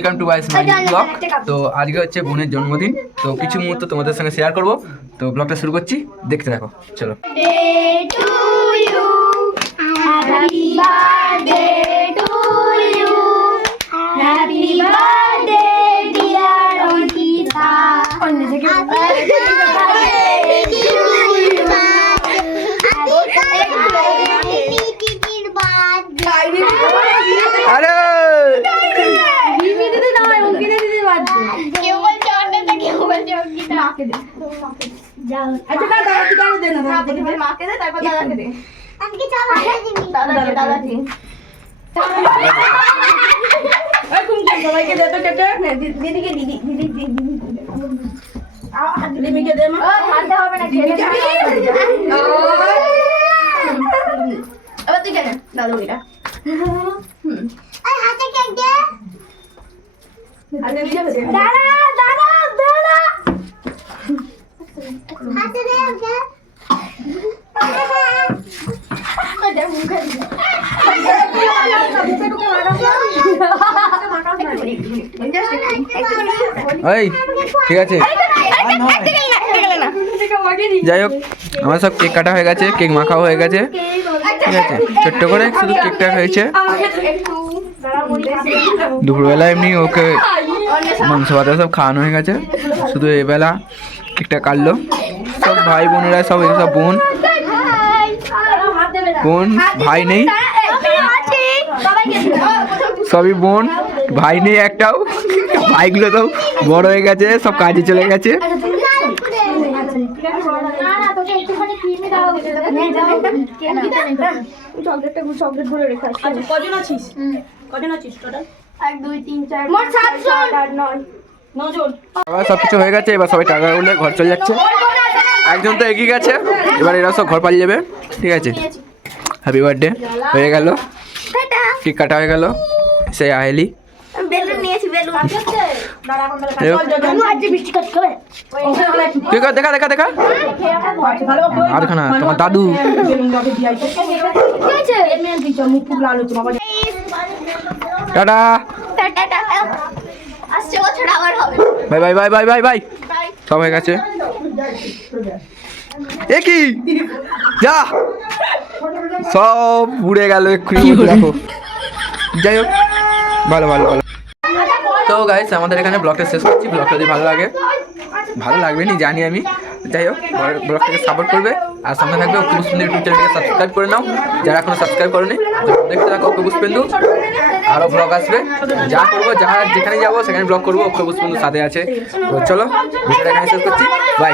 Welcome to by smiley blog তো আজকে হচ্ছে বোনের জন্মদিন। তো কিছু মুহূর্ত তোমাদের সঙ্গে শেয়ার করব। তো ব্লগটা শুরু করছি। দেখতে থাকো। চলো. Happy birthday. Happy birthday, dear Ankita. Ankita আচ্ছা দাদা দাদা দে না দাদা দে মাকে দে তারপর দাদাকে দে। দাদাকে দাদাকে ওই কুমকুম সবাইকে দে তো কেটে দিদিকে দিদি দিদি দিদি আ দে। মা। ও হবে না খেলে এবার তুই কেন দাদু এটা। আর দিদিকে দে। দাদা এই ঠিক আছে। যাই হোক আমার সব কেক কাটা হয়ে গেছে কেক মাখাও হয়ে গেছে। ঠিক আছে ছোট্ট করে শুধু কেকটা হয়েছে। দুপুরবেলা এমনি ওকে মাংস ভাতা সব খাওয়ানো হয়ে গেছে। শুধু এবেলা কেকটা কাটলো। সব ভাই বোনেরা সব সব বোন। বোন ভাই নেই। সবই বোন ভাই নেই একটাও। ভাইগুলো তো বড় হয়ে গেছে সব কাজে চলে গেছে। আচ্ছা কজন আছিস? কজন আছিস টোটাল এক দুই তিন চার মোট সাতশো আট নয়। আবার সব কিছু হয়ে গেছে এবার সবাই টাকা উঠলে ঘর চলে যাচ্ছে। একজন তো এগিয়ে গেছে এবার এরা সব ঘর পালিয়ে যাবে। ঠিক আছে। হ্যাপি বার্থডে হয়ে গেল। কেক কাটা হয়ে গেল। সেই আহেলি। দেখা দেখা দেখা আর খানা তোমার দাদু টাটা হবে bye bye bye bye bye bye bye সব হয়ে গেছে এ যা সব উড়ে গেল এক্ষুনি দেখো। যাই হোক ভালো ভালো ভালো তো গাইস আমাদের এখানে ব্লগটা শেষ করছি। ব্লগটা যদি ভালো লাগে, ভালো লাগবে নি, জানি আমি। যাই হোক ব্লগটাকে সাপোর্ট করবে। আর সামনে থাকবে অক্টো পুষ্পেন্দু ইউটিউব চ্যানেলটাকে সাবস্ক্রাইব করে নাও। যারা এখনও সাবস্ক্রাইব করেনি, দেখতে থাকো অক্টো পুষ্পেন্দু আরও ব্লগ আসবে। যা করব, যা যেখানে যাব, সেখানে ব্লগ করব। অক্টো পুষ্পেন্দুর সাথে আছে। তো চলো, ভিডিওটা এখানে শেষ করছি। বাই